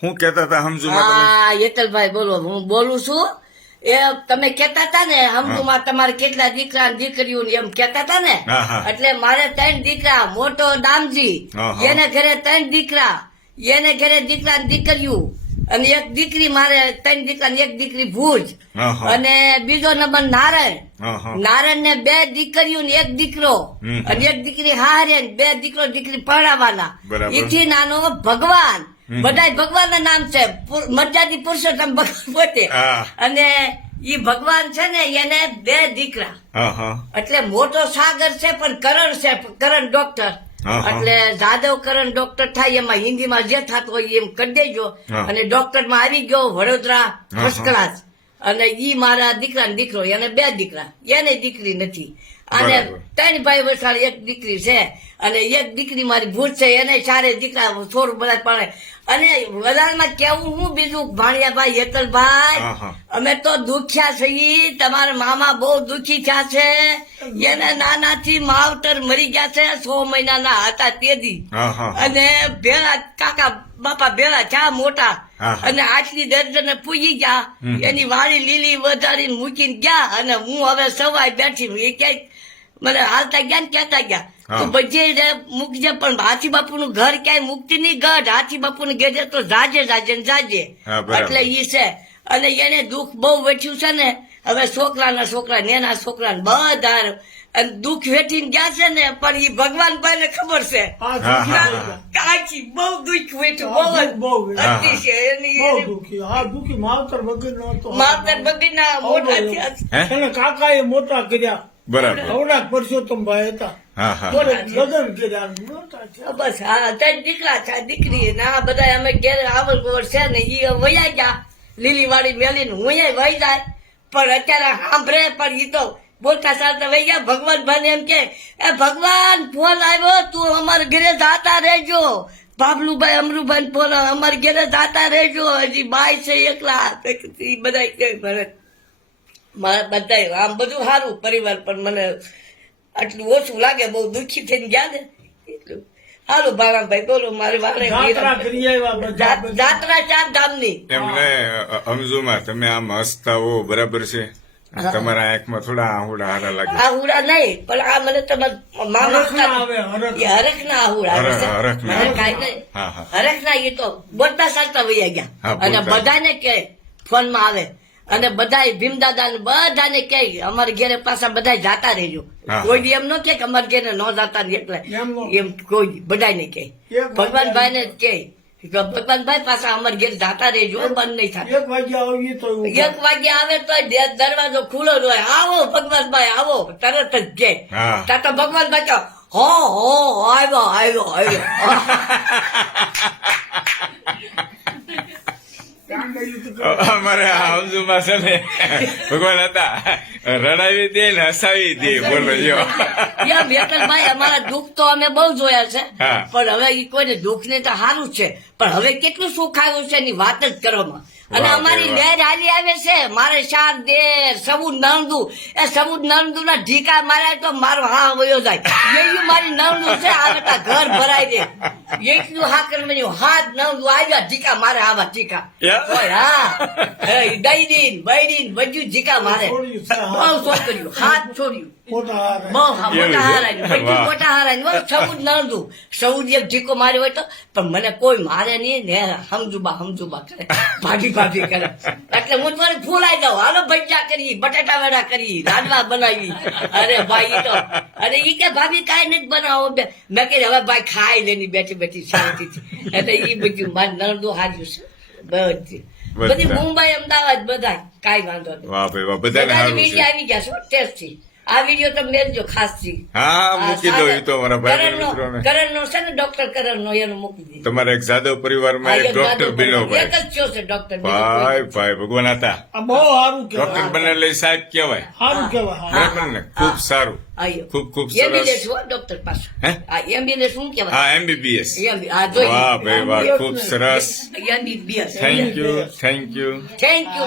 શું કેતા હતા સમજુમાં તમે? હા યેતલભાઈ બોલો, હું બોલું છું. એ તમે કેતા હતા ને હમદુમાં તમારે કેટલા દીકરા ને દીકરીઓ ને એમ કેતા હતા ને, હા, હા. એટલે મારે 3 દીકરા, મોટો દામજી, હા, હા. એને ઘરે 3 દીકરા, એને ઘરે દીકરા ને દીકરીઓ, અને એક દીકરી, મારે 3 દીકરા ને એક દીકરી ભુજ, હા, હા. અને બીજો નંબર નારાયણ. હા, હા. નારાયણ ને 2 દીકરીઓ ને 1 દીકરો, હમ. અને 1 દીકરી હારે, 2 દીકરો દીકરી પરણાવવાના. બરાબર. ઈથી નાનો ભગવાન, હમ. બધાય ભગવાન ના નામ છે, મર્યાદી પુરુષોત્તમ ભગવાન પોતે. હા. અને ઈ ભગવાન છે ને એને 2 દીકરા, હા, હા. એટલે મોટો સાગર છે પણ કરણ છે, કરણ ડોક્ટર. હા, હા. એટલે જાદવ કરણ ડોક્ટર થાય, એમાં હિન્દીમાં જે થતું હોય એમ કરી દેજો. હા. અને ડોક્ટર માં આવી ગયો વડોદરા હા, ફર્સ્ટ ક્લાસ. અને ઈ મારા દીકરા ને દીકરો, એને 2 દીકરા, એને દીકરી નથી. અને બરાબર. 3 ભાઈ વસાડી 1 દીકરી છે, અને 1 દીકરી મારી ભૂત છે, એને 4 દીકરા, થોડું બધા પડે. અને વલાણમાં કેવું હું બીજું ભાણિયાભાઈ યેતલભાઈ, હા, હા. અમે તો દુખ્યા છીએ, તમારા મામા બહુ દુખી થયા છે. એને નાનાથી માવતર મરી ગયા છે, 6 મહિનાના હતા તેથી. હા, હા. અને ભેળા કાકા બાપા ભેળા થયા મોટા, હા, હા. અને આટલી દર્દને પૂજી ગયા. હમ. એની વાડી લીલી વધારીને મૂકીને ગયા, અને હું હવે સવાય બેઠી, એ ક્યાંક મને હાલતા ગયા ને કહેતા ગયા, હા. તું બધે રે મૂકજે, પણ હાથી બાપુ નું ઘર ક્યાંય મૂકતી નહીં ગઢ, હાથી બાપુ ને ઘેર તો જાજે જાજે ને જાજે. હા, બરાબર. એટલે ઈ છે. અને એને દુઃખ બહુ વેઠ્યું છે ને, હવે છોકરા નેના છોકરા ને બધા અને દુઃખ વેઠીને ગયા છે ને, પણ ઈ ભગવાન ભાઈ ને ખબર છે. હા, હા. કાચી બહુ દુઃખ વેઠ્યું, બહુ બહુ અતિશય. બહુ દુઃખી. હા, દુઃખી માવતર વગરનો હતો. માતર બગીના મોટા થયા છે. હે? એને કાકાએ મોટા કર્યા. બરાબર. હવડા પરસોત્તમભાઈ હતા. હા, હા. લગ્ન કર્યા, મોટા થયા. બસ હા 3 દીકરા છે, દીકરી ને આ બધા અમે ઘેર આવલ ગોળ છે ને, ઈ વયા ગયા લીલી વાળી મેલીને, હું વહી જાય. પણ અત્યારે સાંભળે, પણ ઈ તો બોલતા ચાલતા વહી ગયા. ભગવાન ભાઈ એમ કે, એ ભગવાન ફોન આવ્યો, તું અમારે ઘરે જાતા રહેજો. બાબલુભાઈ અમરુભાઈ ફોન, અમારે ઘરે જાતા રહેજો, હજી બાઈ છે એકલા. ઈ બધા કે મને મારા બધા આમ બધું સારું પરિવાર, પણ મને આટલું ઓછું લાગે, બહુ દુઃખી થઈને ગયા ને એટલું. હાલો ભાણાભાઈ બોલો, મારે જાત્રા કરી આવ્યા બધા. જાત્રા 4 ધામની. એમને સમજુમાં તમે આમ હસતા હો, બરાબર છે. તમારા આંખમાં થોડા આહુડા હારા લાગે. આ હુડા નહીં, પણ આ મને તમારા મામા હરખ ના આવે, હરખ. એ હરખના આહુડા આવે છે. હરખના. મને કાંઈ નહીં. હા, હા. હરખના એ તો બોલતા ચાલતા વયા હા, ગયા. બોલતા. અને બધાને કે ફોનમાં આવે, અને બધાય ભીમદાદા ને બધાને કે અમારે ઘેરે પાછા બધા જાતા રહેજો. હા. કોઈ દી એમ ન કે અમારે ઘેરે ન જાતા રહે એટલે એમ નો. એમ કોઈ બધાને કે ભગવાનભાઈ ને કે ભગવાનભાઈ પાછા અમારે ઘેર જાતા રહેજો, બંધ નહીં થાય. 1 વાગે આવીએ તો એવું. 1 વાગે આવે તો દરવાજો ખુલ્લો જ હોય, આવો ભગવાનભાઈ આવો, તરત જ કે. હા. ત્યાં તો ભગવાનભાઈ તો હો આવ્યો આવ્યો આવ્યો. અમારે આ સમજુમાં છે ને ભગવાન હતા, રડાવી દે ને હસાવી દે. બોલો જો. એમ યેતલભાઈ, અમારા દુઃખ તો અમે બહુ જોયા છે, હા. પણ હવે ઈ કોઈને દુઃખ ને તો સારું છે, પણ હવે કેટલું સુખ આવ્યું છે એની વાત જ કરવામાં. અને વાહ, અમારી વાહ. લહેર હાલી આવે છે, મારે 4 દેર, સબૂત નણદુ, એ સબૂત નણદુ ના ઢીકા માર્યા તો મારો હા વયો જાય. એવી મારી નણદુ છે, આ બેટા ઘર ભરાઈ દે એટલું હાકર બન્યું. 7 નણદુ આવ્યા ઢીકા મારે, આવા ઢીકા. યા. ઓય, હા દઈદીન બૈદીન બધું ઢીકા મારે. છોડ્યું છે, હા. બહુ છોકર્યું, 7 છોડ્યું. મોટા હારે. બહુ મોટા હારાય, બધું વાહ. મોટા હારાય. સબૂત નણદું, સૌદ એક ઢીકો માર્યો હોય તો, પણ મને કોઈ મારે નહીં ને, સમજુબા કરે, ભાભી કરે. એટલે હું થોડી ફૂલાઈ જાઉં, હાલો ભજીયા કરી, બટાટા વડા કરી, રાડવા બનાવી. અરે ભાઈ ઈ તો, અરે ઈ કે ભાભી કાંઈ નથી બનાવો. મેં કીધું હવે ભાઈ ખાઈ લેની બેઠી શાંતિથી. એટલે ઈ બધું મારી નણદું હાર્યું છે બધી. બધી બધા. મુંબઈ અમદાવાદ બધા કાંઈ વાંધો નહીં. વાહ ભાઈ વાહ, બધાને બધાને સારું વિડીયો છે. આવી ગયા છો ટેસ્ટથી. આ વિડીયો તમે મેળજો ખાસ થી. હા, મૂકી દો. એ તો મારા ભાઈ મિત્રોને. કરણનો છે ને, ડોક્ટર કરણનો, એનો મૂકી દીધો. તમારા એક જાદવ પરિવારમાં એક ડોક્ટર બિનો એક ભાઈ. જ થયો છે ડોક્ટર ભાઈ ભાઈ ભગવાન હતા. આ બહુ સારું ડોક્ટર કહેવાય. બનેલી સાહેબ કહેવાય. સારું કહેવાય. બરાબર ને? ખૂબ સારું. આયો ખૂબ એમ્બ્યુલન્સ સરસ. હો ડોક્ટર પાસે. હે? આ એમ્બ્યુલન્સ શું કહેવાય? હા, MBBS. આ જોઈ વાહ ભાઈ વાહ, ખૂબ સરસ. Ambulance. Thank you. Thank you